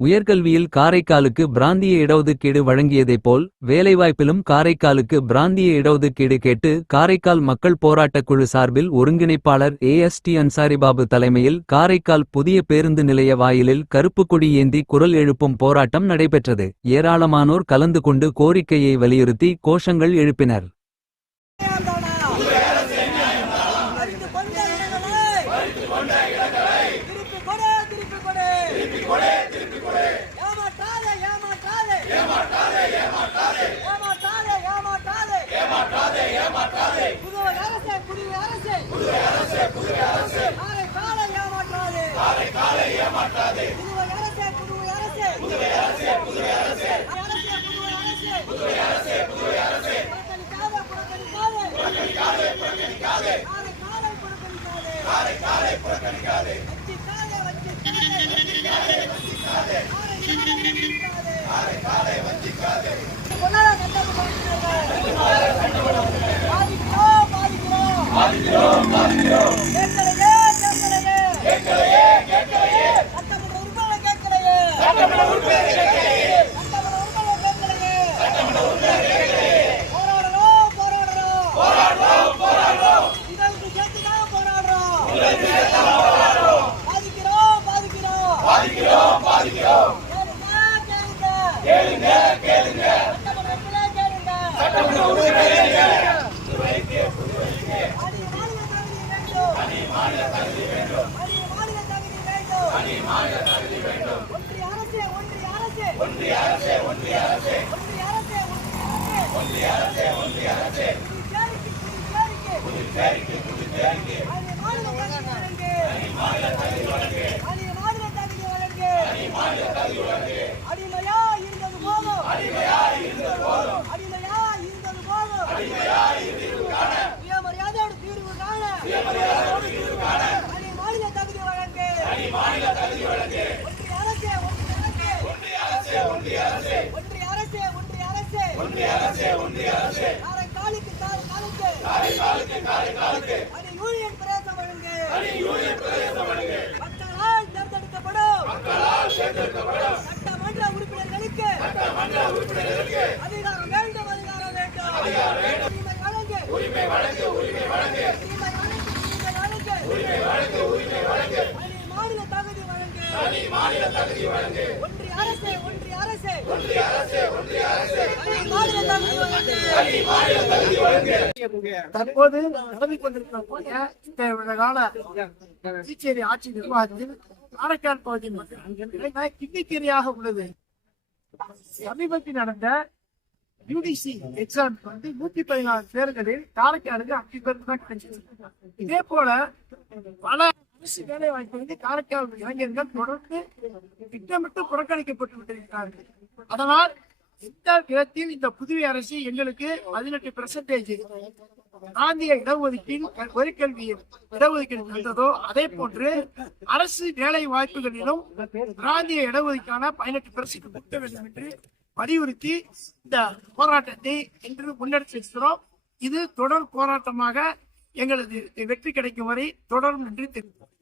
உயர்கல்வியில் காரைக்காலுக்கு பிராந்திய இடஒதுக்கீடு வழங்கியதைப் போல் வேலைவாய்ப்பிலும் காரைக்காலுக்கு பிராந்திய இடஒதுக்கீடு கேட்டு காரைக்கால் மக்கள் போராட்டக் குழு சார்பில் ஒருங்கிணைப்பாளர் ஏஎஸ்டி அன்சாரிபாபு தலைமையில் காரைக்கால் புதிய பேருந்து நிலைய வாயிலில் கருப்பு கொடி ஏந்தி குரல் எழுப்பும் போராட்டம் நடைபெற்றது. ஏராளமானோர் கலந்து கொண்டு கோரிக்கையை வலியுறுத்தி கோஷங்கள் எழுப்பினர் அழித்து கொண்ட இடங்களை திருப்பி கொடு திருப்பி கொடு ஏமாற்றாதே ஏமாற்றாதே ஏமாற்றாதே ஏமாற்றாதே புதுவை அரசே புதுவை அரசே காரைக்காலை ஏமாற்றாதே புதுவை அரசே புதுவை அரசே அரசே, புதுவை அரசே புறக்கணிக்காதே புறக்கணிக்காதே காரைக்காலை புறக்கணிக்காதே வஞ்சிக்காதே வஞ்சிக்காதே கொள்ளாத கட்டமைப்பு பாதிக்கிறோம் பாதிக்கிறோம் கேட்கலையே கேட்கலையே சட்டமன்ற உறுப்பினர்களை கேட்கலையே சட்டமன்ற உறுப்பினர்களை கேட்கலையே போராடுறோம் போராடுறோம் இதற்கு சேர்த்துதான் போராடுறோம் பாதிக்கிறோம் பாதிக்கிறோம் கேளுங்க கேளுங்க சட்டமன்ற உறுப்பினர்களே கேளுங்க அணி மாநில தகுதி வேண்டும் அணி மாநில தகுதி வேண்டும் ஒன்றிய அரசே ஒன்றிய அரசே ஒன்றிய அரசே ஒன்றிய அரசே புதுச்சேரிக்கு புதுச்சேரிக்கு அணி மாநில தகுதி ஒன்றிய அரசே ஒன்றிய அரசே காரைக்காலுக்கு காரைக்காலுக்கு காரைக்காலுக்கு காரைக்காலுக்கு அணி யூனியன் பிரதேசம் வழங்கு அணி யூனியன் பிரதேசம் வழங்கு மக்களால் தேர்ந்தெடுக்கப்படும் மக்களால் தேர்ந்தெடுக்கப்படும் சட்டமன்ற உறுப்பினர்களுக்கு சட்டமன்ற உறுப்பினர்களுக்கு அதிகாரம் வேண்டும் அதிகாரம் வேண்டும் அதிகாரம் வேண்டும் உரிமை வழங்கு உரிமை வழங்கு உரிமை உரிமை உரிமை மாநில தகுதி வழங்கு மாநில தகுதி வழங்கு ஒன்றிய அரசே ஒன்றிய அரசே ஒன்றிய அரசே ஒன்றிய அரசே அணி மாநில தகுதி வழங்கு அணி மாநில தகுதி வழங்கு தற்போது நடந்து கொண்டிருக்கக்கூடிய கால புதுச்சேரி ஆட்சி நிர்வாகத்தில் காரைக்கால் பகுதி மக்கள் நிலைமை உள்ளது. சமீபத்தில் நடந்த யூடிசி எக்ஸாம் வந்து நூத்தி பதினாறு பேர்களில் காரைக்காலுக்கு அஞ்சு பேருக்கு தான் கிடைச்சது. இதே போல பல அரசு வேலை வாய்ப்புகளில் காரைக்கால் இளைஞர்கள் தொடர்ந்து திட்டமிட்டு புறக்கணிக்கப்பட்டு விட்டிருக்கிறார்கள் அதனால் இந்த விதத்தில் இந்த புதுவை அரசு எங்களுக்கு பதினெட்டு பெர்சன்டேஜ் பிராந்திய இடஒதுக்கீடு உயர்கல்வியில் இடஒதுக்கீடு தந்ததோ அதே போன்று அரசு வேலை வாய்ப்புகளிலும் பிராந்திய இடஒதுக்கான பதினெட்டு பெர்சன்ட் கொடுக்க வேண்டும் என்று வலியுறுத்தி இந்த போராட்டத்தை இன்று முன்னெடுத்து இருக்கிறோம். இது தொடர் போராட்டமாக எங்களது வெற்றி கிடைக்கும் வரை தொடரும் என்று தெரிவித்தோம்